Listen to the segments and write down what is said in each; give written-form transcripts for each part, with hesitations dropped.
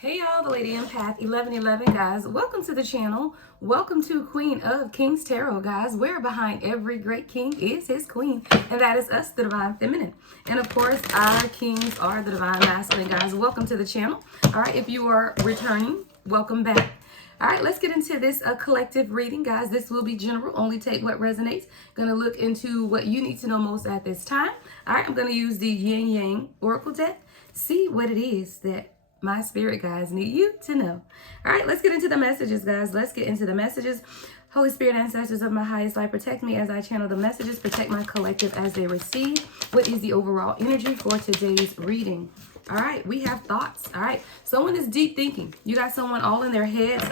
Hey y'all, the Lady Empath 1111 guys. Welcome to the channel. Welcome to Queen of Kings Tarot, guys, where behind every great king is his queen, and that is us, the Divine Feminine. And of course, our kings are the Divine Masculine, guys. Welcome to the channel. All right, if you are returning, welcome back. All right, let's get into this collective reading, guys. This will be general, only take what resonates. Gonna look into what you need to know most at this time. All right, I'm gonna use the Yin Yang Oracle deck. See what it is that my spirit guides need you to know. All right, let's get into the messages, guys. Let's get into the messages. Holy Spirit, ancestors of my highest light, protect me as I channel the messages. Protect my collective as they receive. What is the overall energy for today's reading? All right, we have thoughts. All right, someone is deep thinking. You got someone all in their heads.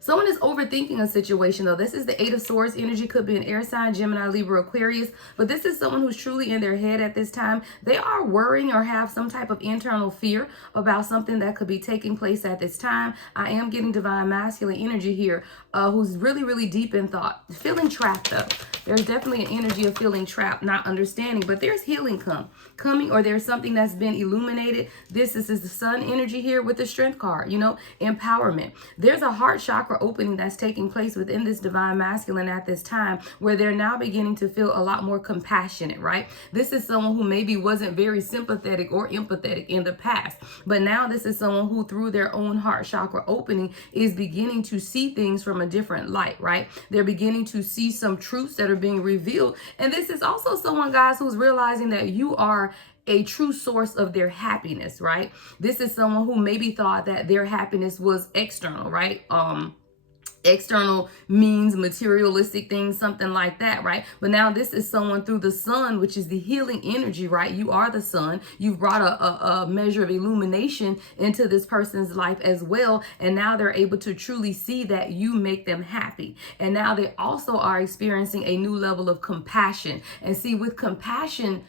Someone is overthinking a situation, though. This is the Eight of Swords energy. Could be an air sign, Gemini, Libra, Aquarius. But this is someone who's truly in their head at this time. They are worrying or have some type of internal fear about something that could be taking place at this time. I am getting Divine Masculine energy here, who's really, really deep in thought. Feeling trapped, though. There's definitely an energy of feeling trapped, not understanding. But there's healing coming, or there's something that's been illuminated. This is the Sun energy here with the Strength card, you know, empowerment. There's a heart chakra opening that's taking place within this Divine Masculine at this time, where they're now beginning to feel a lot more compassionate, right? This is someone who maybe wasn't very sympathetic or empathetic in the past, but now this is someone who, through their own heart chakra opening, is beginning to see things from a different light, right? They're beginning to see some truths that are being revealed. And this is also someone, guys, who's realizing that you are a true source of their happiness, right? This is someone who maybe thought that their happiness was external, right? External means materialistic things, something like that, right? But now this is someone through the Sun, which is the healing energy, right? You are the Sun. You've brought a measure of illumination into this person's life as well. And now they're able to truly see that you make them happy. And now they also are experiencing a new level of compassion. And see, with compassion,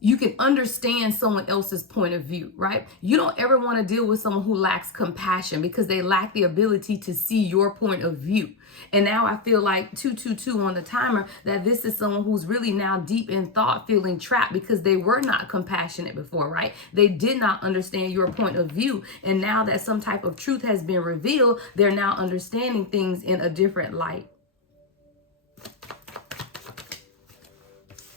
you can understand someone else's point of view, right? You don't ever want to deal with someone who lacks compassion because they lack the ability to see your point of view. And now I feel like 222 on the timer, that this is someone who's really now deep in thought, feeling trapped because they were not compassionate before, right? They did not understand your point of view. And now that some type of truth has been revealed, they're now understanding things in a different light.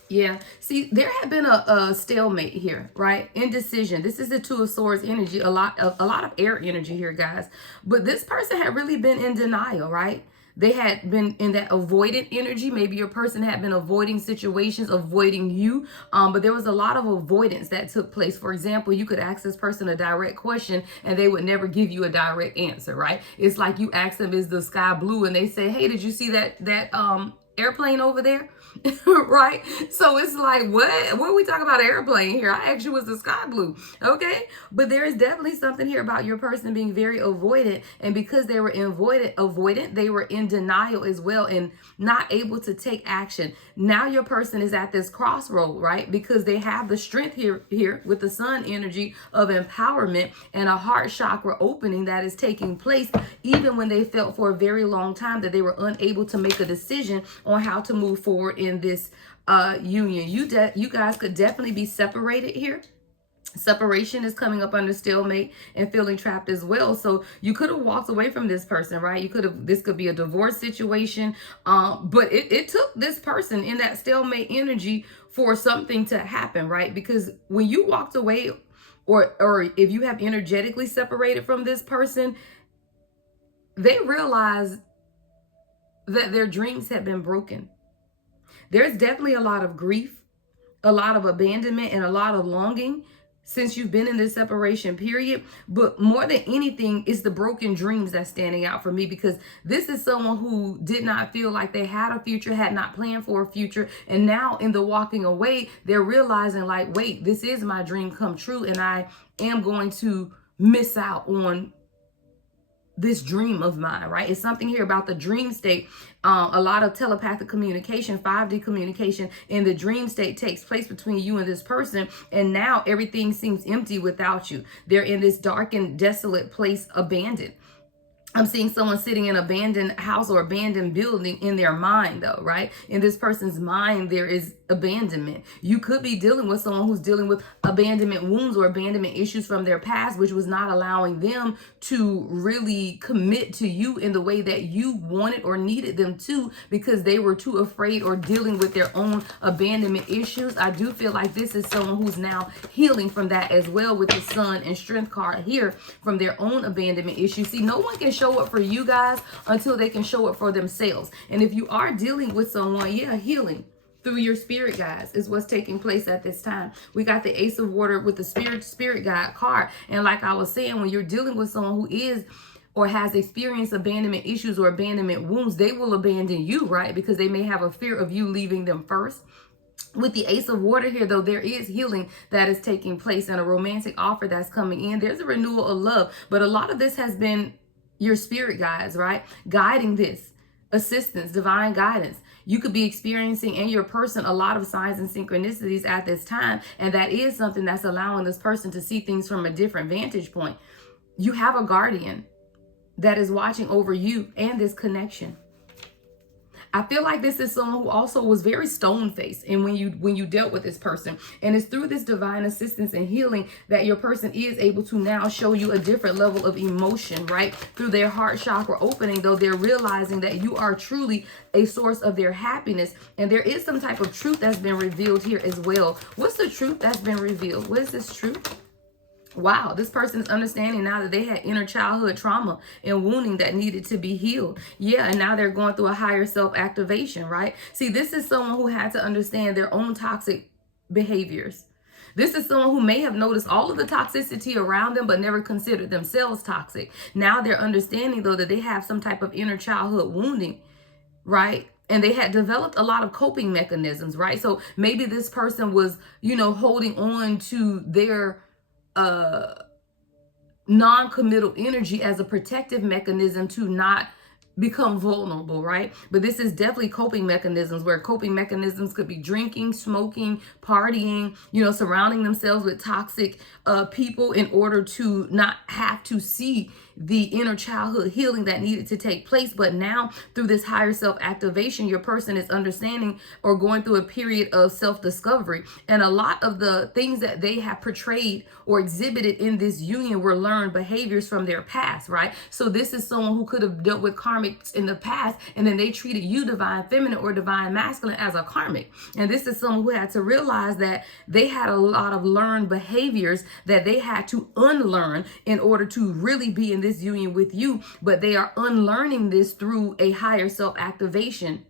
Yeah, see, there had been a stalemate here, right? Indecision. This is the Two of Swords energy, a lot of air energy here, guys. But this person had really been in denial, right? They had been in that avoidant energy. Maybe your person had been avoiding situations, avoiding you. But there was a lot of avoidance that took place. For example, you could ask this person a direct question and they would never give you a direct answer, right? It's like you ask them, is the sky blue? And they say, hey, did you see that airplane over there? Right? So it's like, what are we talking about, airplane here? I asked you, was the sky blue? Okay. But there is definitely something here about your person being very avoidant. And because they were avoidant, they were in denial as well and not able to take action. Now your person is at this crossroad, right? Because they have the strength here with the Sun energy of empowerment and a heart chakra opening that is taking place, even when they felt for a very long time that they were unable to make a decision on how to move forward in this union. You guys could definitely be separated here. Separation is coming up under stalemate and feeling trapped as well. So you could have walked away from this person, right? This could be a divorce situation. But it took this person in that stalemate energy for something to happen, right? Because when you walked away, or if you have energetically separated from this person, they realize that their dreams have been broken. There's definitely a lot of grief, a lot of abandonment, and a lot of longing since you've been in this separation period. But more than anything, it's the broken dreams that's standing out for me, because this is someone who did not feel like they had a future, had not planned for a future. And now in the walking away, they're realizing like, wait, this is my dream come true. And I am going to miss out on this dream of mine, right? It's something here about the dream state. A lot of telepathic communication, 5D communication in the dream state takes place between you and this person. And now everything seems empty without you. They're in this dark and desolate place, abandoned. I'm seeing someone sitting in an abandoned house or abandoned building in their mind, though, right? In this person's mind, there is abandonment. You could be dealing with someone who's dealing with abandonment wounds or abandonment issues from their past, which was not allowing them to really commit to you in the way that you wanted or needed them to, because they were too afraid or dealing with their own abandonment issues. I do feel like this is someone who's now healing from that as well, with the Sun and Strength card here, from their own abandonment issues. See, no one can show up for you guys until they can show up for themselves. And if you are dealing with someone, yeah, healing through your spirit guides is what's taking place at this time. We got the Ace of Water with the spirit guide card. And like I was saying, when you're dealing with someone who is or has experienced abandonment issues or abandonment wounds, they will abandon you, right? Because they may have a fear of you leaving them first. With the Ace of Water here, though, there is healing that is taking place and a romantic offer that's coming in. There's a renewal of love. But a lot of this has been your spirit guides, right? Guiding this, assistance, divine guidance. You could be experiencing in your person a lot of signs and synchronicities at this time. And that is something that's allowing this person to see things from a different vantage point. You have a guardian that is watching over you and this connection. I feel like this is someone who also was very stone-faced, and when you dealt with this person, and it's through this divine assistance and healing that your person is able to now show you a different level of emotion, right? Through their heart chakra opening, though, they're realizing that you are truly a source of their happiness, and there is some type of truth that's been revealed here as well. What's the truth that's been revealed? What is this truth? Wow, this person is understanding now that they had inner childhood trauma and wounding that needed to be healed. Yeah, and now they're going through a higher self-activation, right? See, this is someone who had to understand their own toxic behaviors. This is someone who may have noticed all of the toxicity around them, but never considered themselves toxic. Now they're understanding, though, that they have some type of inner childhood wounding, right? And they had developed a lot of coping mechanisms, right? So maybe this person was, holding on to their non-committal energy as a protective mechanism to not become vulnerable, right? But this is definitely coping mechanisms, where coping mechanisms could be drinking, smoking, partying, surrounding themselves with toxic people in order to not have to see the inner childhood healing that needed to take place. But now through this higher self-activation, your person is understanding or going through a period of self-discovery. And a lot of the things that they have portrayed or exhibited in this union were learned behaviors from their past, right? So this is someone who could have dealt with karmics in the past, and then they treated you, divine feminine or divine masculine, as a karmic. And this is someone who had to realize that they had a lot of learned behaviors that they had to unlearn in order to really be in this union with you. But they are unlearning this through a higher self-activation.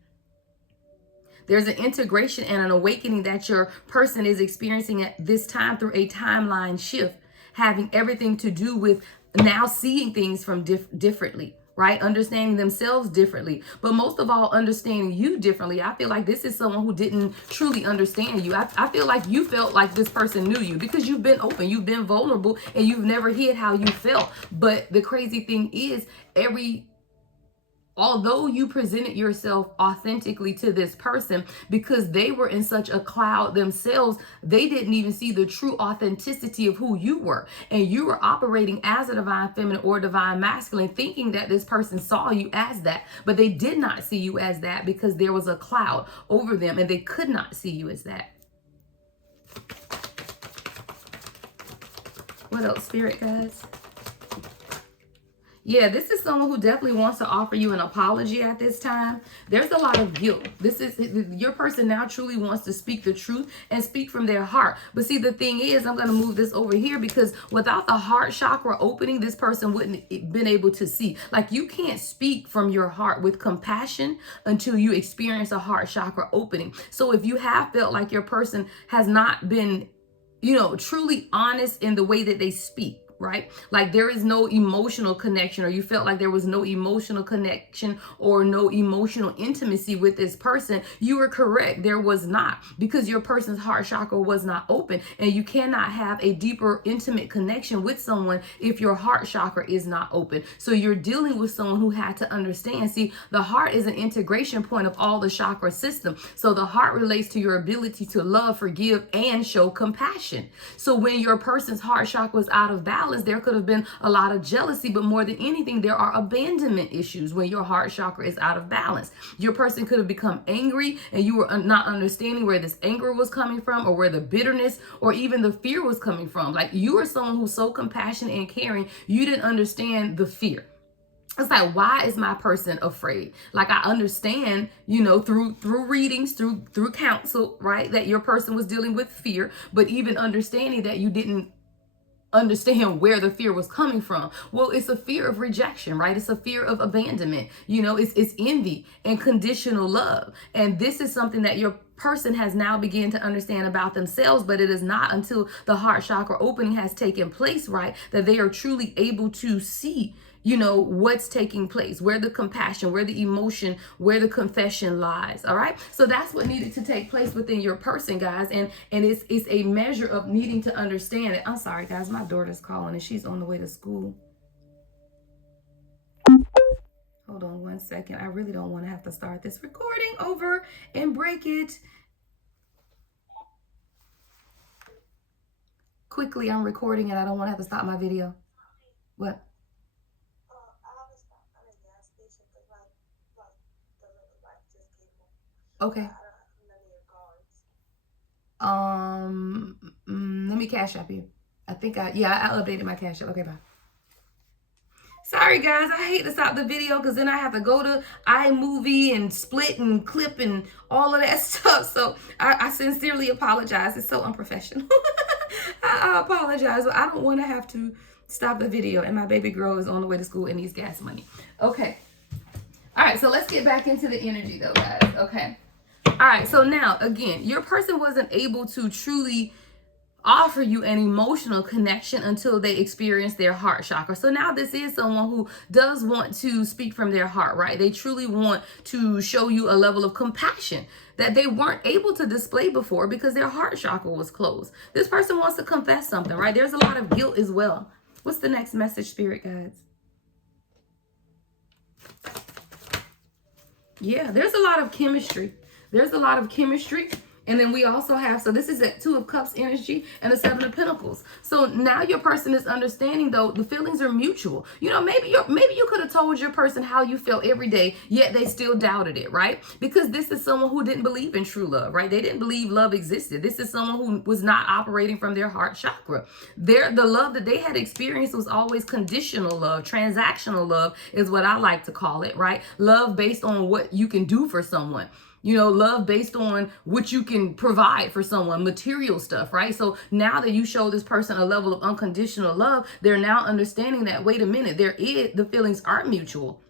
There's an integration and an awakening that your person is experiencing at this time through a timeline shift, having everything to do with now seeing things from differently, right? Understanding themselves differently, but most of all, understanding you differently. I feel like this is someone who didn't truly understand you. I feel like you felt like this person knew you because you've been open, you've been vulnerable, and you've never hid how you felt. But the crazy thing is, although you presented yourself authentically to this person, because they were in such a cloud themselves, they didn't even see the true authenticity of who you were. And you were operating as a divine feminine or divine masculine, thinking that this person saw you as that. But they did not see you as that because there was a cloud over them and they could not see you as that. What else, spirit guys? Yeah, this is someone who definitely wants to offer you an apology at this time. There's a lot of guilt. This is your person now truly wants to speak the truth and speak from their heart. But see, the thing is, I'm going to move this over here because without the heart chakra opening, this person wouldn't have been able to see. Like, you can't speak from your heart with compassion until you experience a heart chakra opening. So if you have felt like your person has not been, truly honest in the way that they speak, right? Like there is no emotional connection, or you felt like there was no emotional connection or no emotional intimacy with this person, you were correct. There was not, because your person's heart chakra was not open, and you cannot have a deeper intimate connection with someone if your heart chakra is not open. So you're dealing with someone who had to understand. See, the heart is an integration point of all the chakra system. So the heart relates to your ability to love, forgive, and show compassion. So when your person's heart chakra is out of balance, balance. There could have been a lot of jealousy, but more than anything, there are abandonment issues when your heart chakra is out of balance. Your person could have become angry and you were not understanding where this anger was coming from, or where the bitterness or even the fear was coming from. Like, you are someone who's so compassionate and caring, you didn't understand the fear. It's like, why is my person afraid? Like, I understand, you know, through readings, through counsel, right, that your person was dealing with fear, but even understanding that you didn't understand where the fear was coming from. Well, it's a fear of rejection, right? It's a fear of abandonment. You know, it's envy and conditional love. And this is something that your person has now begun to understand about themselves, but it is not until the heart chakra opening has taken place, right, that they are truly able to see, you know, what's taking place, where the compassion, where the emotion, where the confession lies. All right. So that's what needed to take place within your person, guys. And it's a measure of needing to understand it. I'm sorry, guys, my daughter's calling and she's on the way to school. Hold on one second. I really don't want to have to start this recording over and break it. Quickly, I'm recording and I don't want to have to stop my video. What? Okay. Let me cash app you. I updated my cash app. Okay, bye. Sorry, guys. I hate to stop the video because then I have to go to iMovie and split and clip and all of that stuff. So I sincerely apologize. It's so unprofessional. I apologize, but I don't want to have to stop the video. And my baby girl is on the way to school and needs gas money. Okay. All right. So let's get back into the energy, though, guys. Okay. All right, so now, again, your person wasn't able to truly offer you an emotional connection until they experience their heart chakra. So now this is someone who does want to speak from their heart, right? They truly want to show you a level of compassion that they weren't able to display before because their heart chakra was closed. This person wants to confess something, right? There's a lot of guilt as well. What's the next message, spirit guides? Yeah, there's a lot of chemistry. There's a lot of chemistry. And then we also have, so this is that 2 of Cups energy and the 7 of Pentacles. So now your person is understanding, though, the feelings are mutual. You know, maybe you could have told your person how you felt every day, yet they still doubted it, right? Because this is someone who didn't believe in true love, right? They didn't believe love existed. This is someone who was not operating from their heart chakra. The love that they had experienced was always conditional love. Transactional love is what I like to call it, right? Love based on what you can do for someone. You know, love based on what you can provide for someone, material stuff, right? So now that you show this person a level of unconditional love, they're now understanding that, wait a minute, the feelings are mutual.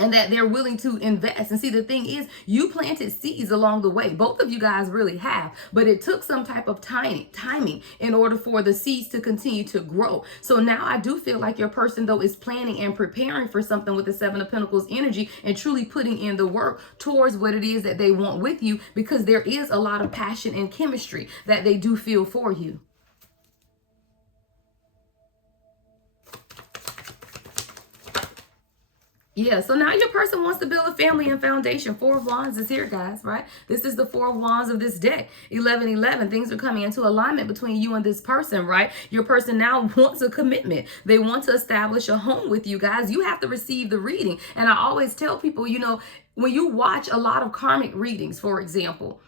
And that they're willing to invest. And see, the thing is, you planted seeds along the way. Both of you guys really have. But it took some type of timing in order for the seeds to continue to grow. So now I do feel like your person, though, is planning and preparing for something with the 7 of Pentacles energy and truly putting in the work towards what it is that they want with you, because there is a lot of passion and chemistry that they do feel for you. Yeah, so now your person wants to build a family and foundation. 4 of Wands is here, guys, right? This is the 4 of Wands of this deck. 11-11, things are coming into alignment between you and this person, right? Your person now wants a commitment. They want to establish a home with you, guys. You have to receive the reading. And I always tell people, you know, when you watch a lot of karmic readings, for example,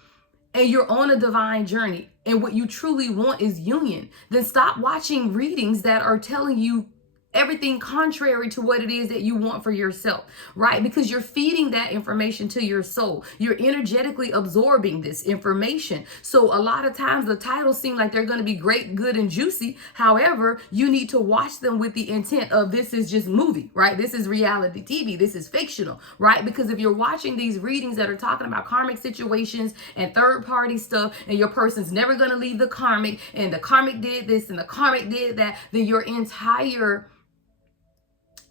and you're on a divine journey and what you truly want is union, then stop watching readings that are telling you everything contrary to what it is that you want for yourself, right? Because you're feeding that information to your soul. You're energetically absorbing this information. So a lot of times the titles seem like they're going to be great, good, and juicy. However, you need to watch them with the intent of, this is just movie, right? This is reality TV. This is fictional, right? Because if you're watching these readings that are talking about karmic situations and third party stuff, and your person's never going to leave the karmic, and the karmic did this and the karmic did that, then your entire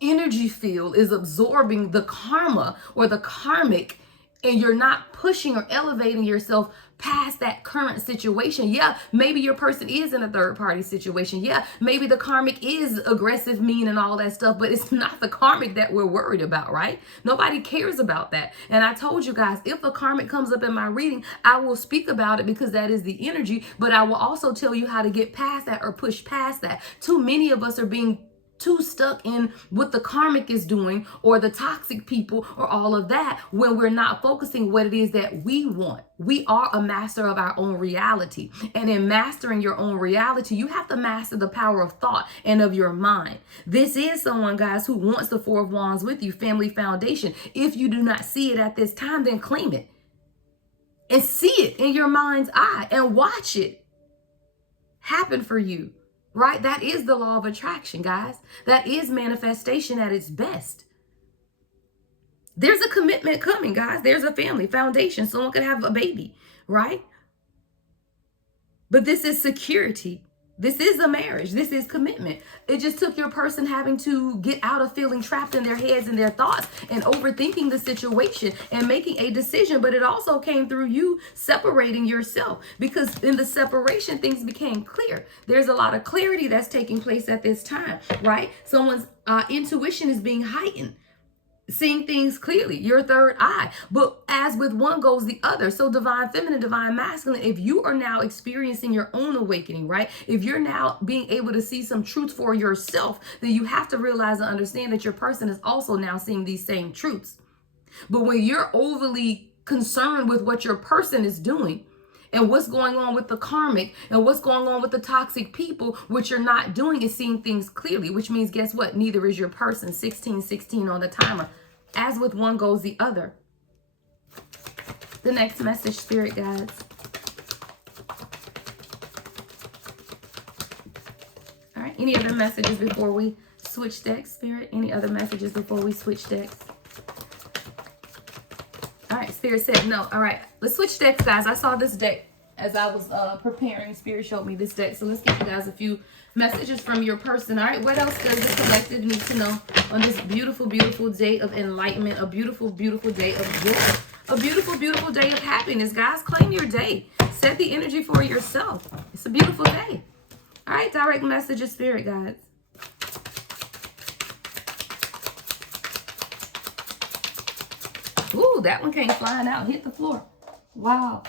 energy field is absorbing the karma or the karmic and you're not pushing or elevating yourself past that current situation. Yeah, maybe your person is in a third party situation. Yeah, maybe the karmic is aggressive, mean, and all that stuff, but it's not the karmic that we're worried about, right? Nobody cares about that. And I told you guys, if a karmic comes up in my reading, I will speak about it because that is the energy, but I will also tell you how to get past that or push past that. Too many of us are being too stuck in what the karmic is doing or the toxic people or all of that when we're not focusing what it is that we want. We are a master of our own reality. And in mastering your own reality, you have to master the power of thought and of your mind. This is someone, guys, who wants the Four of Wands with you, family foundation. If you do not see it at this time, then claim it and see it in your mind's eye and watch it happen for you. Right? That is the law of attraction, guys. That is manifestation at its best. There's a commitment coming, guys. There's a family foundation. Someone could have a baby, right? But this is security. This is a marriage. This is commitment. It just took your person having to get out of feeling trapped in their heads and their thoughts and overthinking the situation and making a decision. But it also came through you separating yourself, because in the separation, things became clear. There's a lot of clarity that's taking place at this time, right? Someone's intuition is being heightened. Seeing things clearly, your third eye. But as with one goes the other. So divine feminine, divine masculine, if you are now experiencing your own awakening, right? If you're now being able to see some truths for yourself, then you have to realize and understand that your person is also now seeing these same truths. But when you're overly concerned with what your person is doing, and what's going on with the karmic and what's going on with the toxic people, what you're not doing is seeing things clearly, which means, guess what? Neither is your person. 1616 on the timer. As with one goes the other. The next message, spirit guides. All right. Any other messages before we switch decks, spirit? Any other messages before we switch decks? All right, Spirit said no. All right, let's switch decks, guys. I saw this deck as I was preparing. Spirit showed me this deck. So let's give you guys a few messages from your person. All right, what else does the collective need to know on this beautiful, beautiful day of enlightenment, a beautiful, beautiful day of joy, a beautiful, beautiful day of happiness, guys? Claim your day. Set the energy for yourself. It's a beautiful day. All right, direct messages, spirit guides. Ooh, that one came flying out and hit the floor. Wow.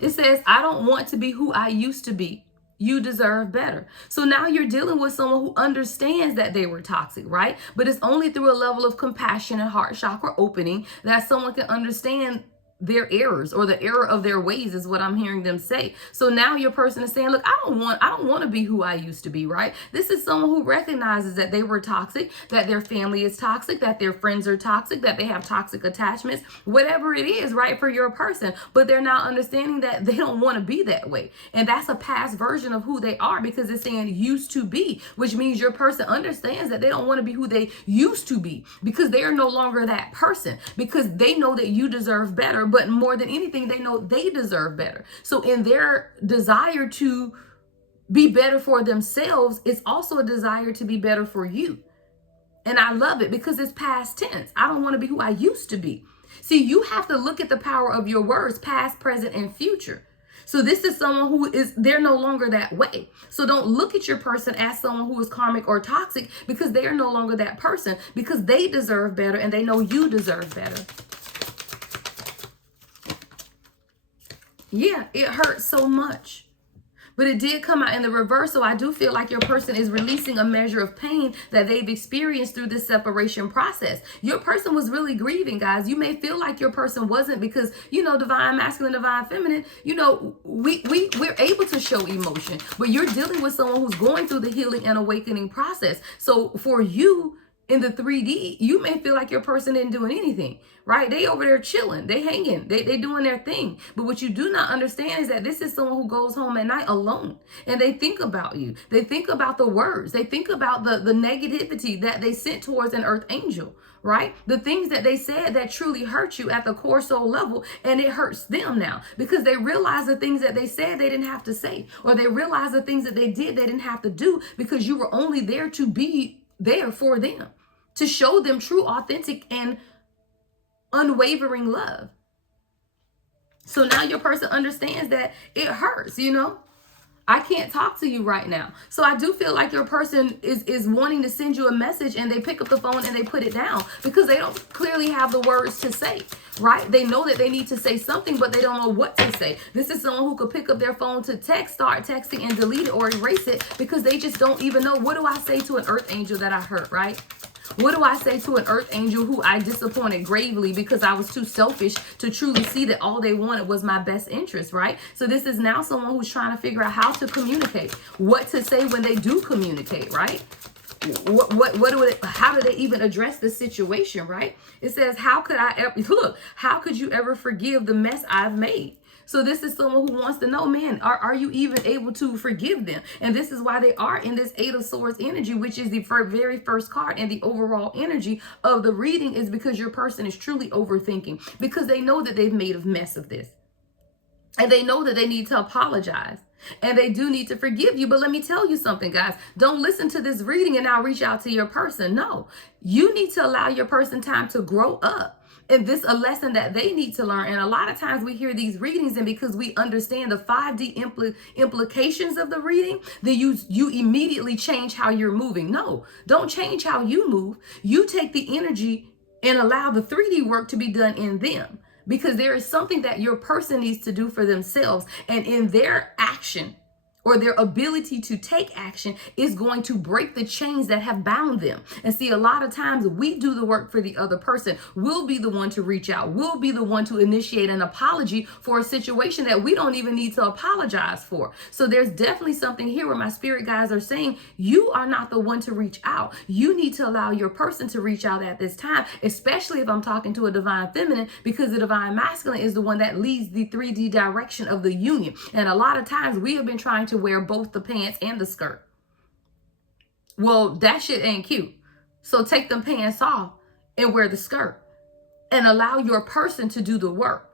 It says, I don't want to be who I used to be. You deserve better. So now you're dealing with someone who understands that they were toxic, right? But it's only through a level of compassion and heart chakra opening that someone can understand their errors, or the error of their ways is what I'm hearing them say. So now your person is saying, look, I don't want to be who I used to be, right? This is someone who recognizes that they were toxic, that their family is toxic, that their friends are toxic, that they have toxic attachments, whatever it is, right, for your person. But they're now understanding that they don't want to be that way. And that's a past version of who they are, because it's saying used to be, which means your person understands that they don't want to be who they used to be, because they are no longer that person, because they know that you deserve better. But more than anything, they know they deserve better. So in their desire to be better for themselves, it's also a desire to be better for you. And I love it because it's past tense. I don't want to be who I used to be. See, you have to look at the power of your words, past, present, and future. So this is someone who they're no longer that way. So don't look at your person as someone who is karmic or toxic, because they are no longer that person, because they deserve better and they know you deserve better. Yeah, it hurts so much, but it did come out in the reverse. So I do feel like your person is releasing a measure of pain that they've experienced through this separation process. Your person was really grieving, guys. You may feel like your person wasn't, because, you know, divine masculine, divine feminine, you know, we're able to show emotion, but you're dealing with someone who's going through the healing and awakening process. So for you, in the 3D, you may feel like your person isn't doing anything, right? They over there chilling, they hanging, they doing their thing. But what you do not understand is that this is someone who goes home at night alone, and they think about you. They think about the words. They think about the negativity that they sent towards an earth angel, right? The things that they said that truly hurt you at the core soul level, and it hurts them now because they realize the things that they said they didn't have to say, or they realize the things that they did they didn't have to do, because you were only there to be there for them, to show them true, authentic, and unwavering love. So now your person understands that it hurts, you know. I can't talk to you right now. So I do feel like your person is wanting to send you a message, and they pick up the phone and they put it down because they don't clearly have the words to say, right? They know that they need to say something, but they don't know what to say. This is someone who could pick up their phone to text, start texting, and delete it or erase it because they just don't even know, what do I say to an earth angel that I hurt, right? What do I say to an earth angel who I disappointed gravely because I was too selfish to truly see that all they wanted was my best interest, right? So this is now someone who's trying to figure out how to communicate, what to say when they do communicate, right? How do they even address the situation, right? It says, how could you ever forgive the mess I've made? So this is someone who wants to know, man, are you even able to forgive them? And this is why they are in this Eight of Swords energy, which is the very first card, and the overall energy of the reading is because your person is truly overthinking, because they know that they've made a mess of this. And they know that they need to apologize. And they do need to forgive you. But let me tell you something, guys. Don't listen to this reading and now reach out to your person. No, you need to allow your person time to grow up. And this a lesson that they need to learn. And a lot of times we hear these readings, and because we understand the 5D implications of the reading, then you immediately change how you're moving. No, don't change how you move. You take the energy and allow the 3D work to be done in them, because there is something that your person needs to do for themselves, and in their action or their ability to take action is going to break the chains that have bound them. And see, a lot of times we do the work for the other person. We'll be the one to reach out. We'll be the one to initiate an apology for a situation that we don't even need to apologize for. So there's definitely something here where my spirit guides are saying, you are not the one to reach out. You need to allow your person to reach out at this time, especially if I'm talking to a divine feminine, because the divine masculine is the one that leads the 3D direction of the union. And a lot of times we have been trying to wear both the pants and the skirt. Well, that shit ain't cute. So take them pants off and wear the skirt and allow your person to do the work.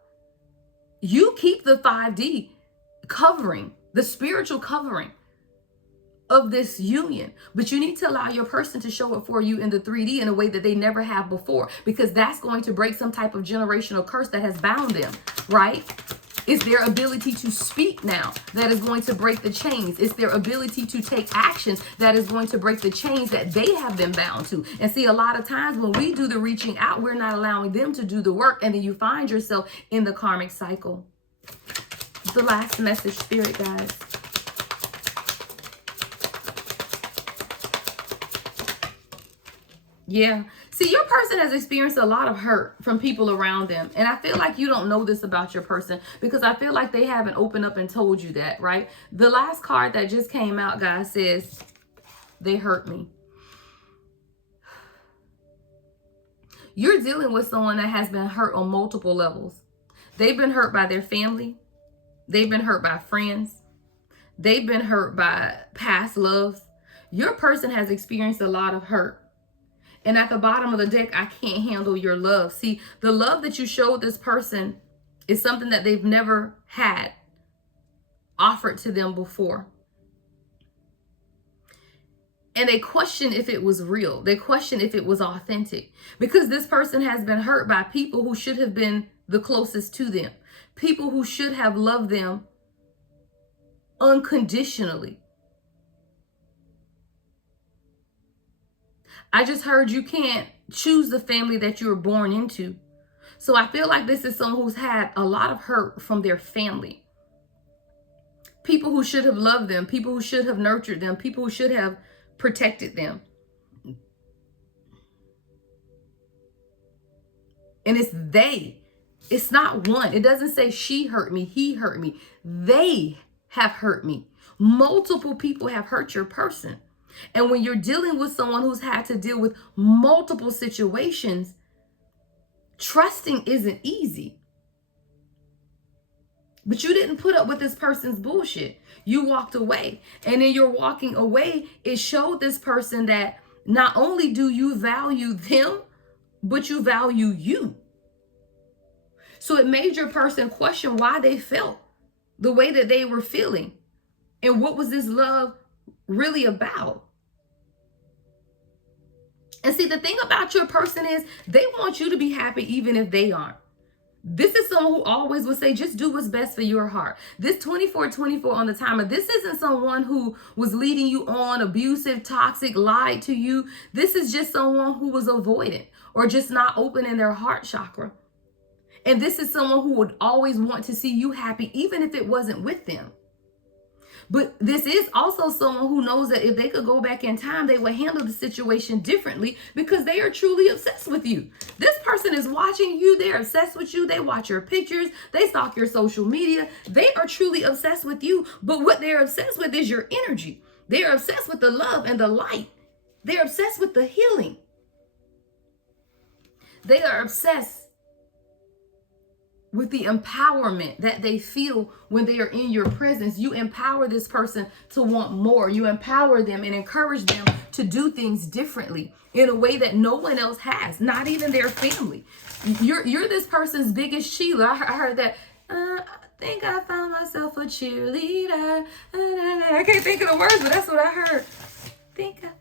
You keep the 5D covering, the spiritual covering of this union, but you need to allow your person to show it for you in the 3D in a way that they never have before, because that's going to break some type of generational curse that has bound them, right? It's their ability to speak now that is going to break the chains. It's their ability to take actions that is going to break the chains that they have been bound to. And see, a lot of times when we do the reaching out, we're not allowing them to do the work. And then you find yourself in the karmic cycle. The last message, spirit guys. Yeah. See, your person has experienced a lot of hurt from people around them. And I feel like you don't know this about your person, because I feel like they haven't opened up and told you that, right? The last card that just came out, guys, says, they hurt me. You're dealing with someone that has been hurt on multiple levels. They've been hurt by their family. They've been hurt by friends. They've been hurt by past loves. Your person has experienced a lot of hurt. And at the bottom of the deck, I can't handle your love. See, the love that you showed this person is something that they've never had offered to them before. And they question if it was real. They question if it was authentic, because this person has been hurt by people who should have been the closest to them. People who should have loved them unconditionally. I just heard you can't choose the family that you were born into. So I feel like this is someone who's had a lot of hurt from their family. People who should have loved them, people who should have nurtured them, people who should have protected them. And it's they. It's not one. It doesn't say she hurt me, he hurt me. They have hurt me. Multiple people have hurt your person. And when you're dealing with someone who's had to deal with multiple situations, trusting isn't easy. But you didn't put up with this person's bullshit. You walked away. And in your walking away, it showed this person that not only do you value them, but you value you. So it made your person question why they felt the way that they were feeling. And what was this love really about? And see, the thing about your person is they want you to be happy even if they aren't. This is someone who always would say, just do what's best for your heart. This 24/24 on the timer, this isn't someone who was leading you on, abusive, toxic, lied to you. This is just someone who was avoidant or just not open in their heart chakra. And this is someone who would always want to see you happy, even if it wasn't with them. But this is also someone who knows that if they could go back in time, they would handle the situation differently because they are truly obsessed with you. This person is watching you. They're obsessed with you. They watch your pictures. They stalk your social media. They are truly obsessed with you. But what they're obsessed with is your energy. They are obsessed with the love and the light. They're obsessed with the healing. They are obsessed with the empowerment that they feel when they are in your presence. You empower this person to want more. You empower them and encourage them to do things differently in a way that no one else has, not even their family. You're this person's biggest Sheila. I heard that. I think I found myself a cheerleader. I can't think of the words, but that's what I heard. Think I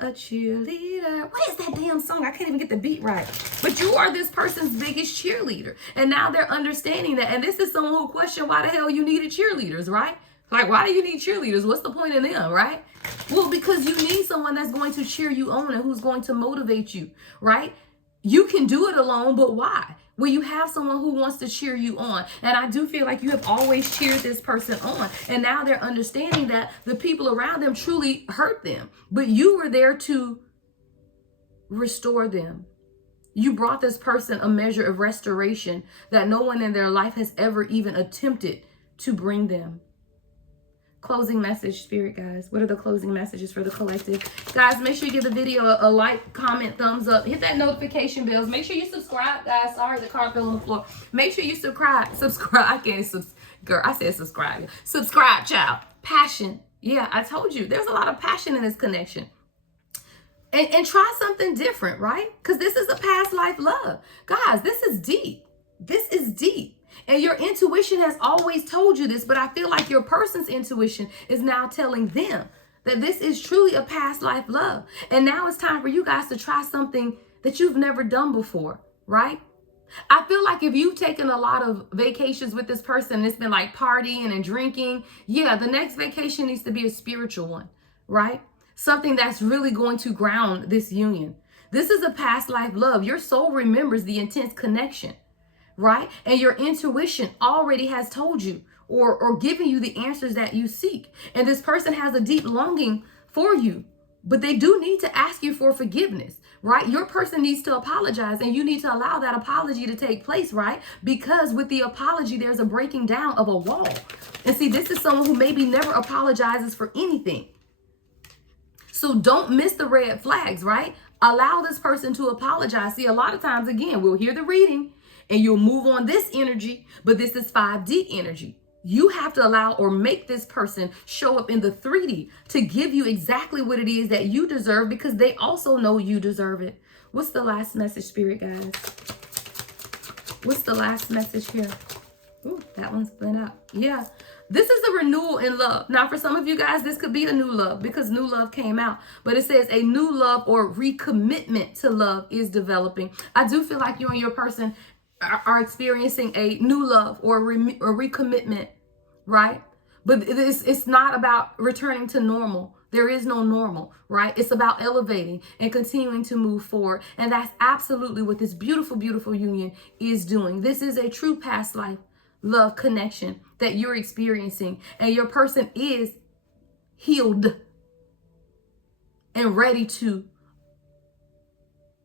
a cheerleader. What is that damn song? I can't even get the beat right. But you are this person's biggest cheerleader. And now they're understanding that. And this is someone who questioned why the hell you needed cheerleaders, right? Like, why do you need cheerleaders? What's the point in them, right? Well, because you need someone that's going to cheer you on and who's going to motivate you, right? You can do it alone, but why? Well, you have someone who wants to cheer you on. And I do feel like you have always cheered this person on. And now they're understanding that the people around them truly hurt them. But you were there to restore them. You brought this person a measure of restoration that no one in their life has ever even attempted to bring them. Closing message, Spirit guys. What are the closing messages for the collective? Guys, make sure you give the video a like, comment, thumbs up. Hit that notification bells. Make sure you subscribe, guys. Sorry, the car fell on the floor. Make sure you subscribe. I can't girl, I said subscribe. Subscribe, child. Passion. Yeah, I told you. There's a lot of passion in this connection. And try something different, right? Because this is a past life love. Guys, this is deep. This is deep. And your intuition has always told you this, but I feel like your person's intuition is now telling them that this is truly a past life love. And now it's time for you guys to try something that you've never done before, right? I feel like if you've taken a lot of vacations with this person, it's been like partying and drinking. Yeah, the next vacation needs to be a spiritual one, right? Something that's really going to ground this union. This is a past life love. Your soul remembers the intense connection, right? And your intuition already has told you or given you the answers that you seek. And this person has a deep longing for you, but they do need to ask you for forgiveness, right? Your person needs to apologize and you need to allow that apology to take place, right? Because with the apology, there's a breaking down of a wall. And see, this is someone who maybe never apologizes for anything. So don't miss the red flags, right? Allow this person to apologize. See, a lot of times, again, we'll hear the reading and you'll move on this energy, but this is 5D energy. You have to allow or make this person show up in the 3D to give you exactly what it is that you deserve because they also know you deserve it. What's the last message, Spirit guys? What's the last message here? Ooh, that one's split out. Yeah. This is a renewal in love. Now, for some of you guys, this could be a new love because new love came out. But it says a new love or recommitment to love is developing. I do feel like you and your person are experiencing a new love or recommitment, right? But it's not about returning to normal. There is no normal, right? It's about elevating and continuing to move forward. And that's absolutely what this beautiful, beautiful union is doing. This is a true past life love connection that you're experiencing. And your person is healed and ready to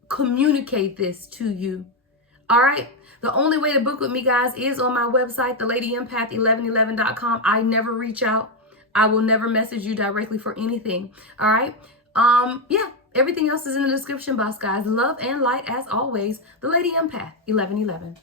communicate this to you. All right. The only way to book with me, guys, is on my website, theladyempath1111.com. I never reach out. I will never message you directly for anything. All right. Yeah, everything else is in the description box, guys. Love and light as always. The Lady Empath 1111.